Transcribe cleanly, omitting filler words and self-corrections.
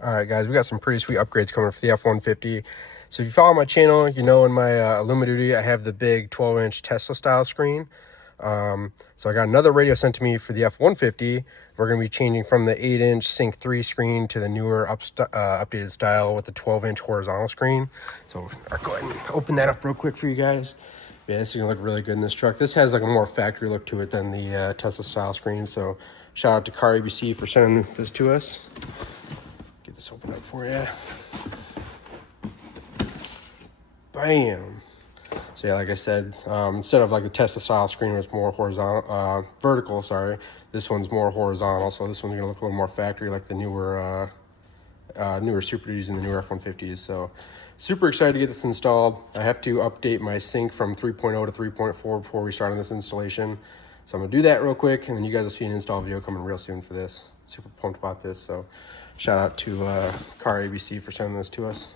All right, guys, we got some pretty sweet upgrades coming for the F-150. So if you follow my channel, you know in my Illumiduty, I have the big 12-inch Tesla style screen. So I got another radio sent to me for the F-150. We're going to be changing from the 8-inch Sync 3 screen to the newer updated style with the 12-inch horizontal screen. So I'll go ahead and open that up real quick for you guys. Yeah, this is going to look really good in this truck. This has like a more factory look to it than the Tesla style screen. So shout out to CarABC for sending this to us. Get this open up for you. Bam. So yeah, like I said, instead of like the Tesla style screen where it's more horizontal, vertical, sorry, this one's more horizontal. So this one's gonna look a little more factory like the newer Super Duties and the newer F-150s. So super excited to get this installed. I have to update my sync from 3.0 to 3.4 before we start on this installation. So I'm gonna do that real quick, and then you guys will see an install video coming real soon for this. Super pumped about this. So shout out to CarABC for sending this to us.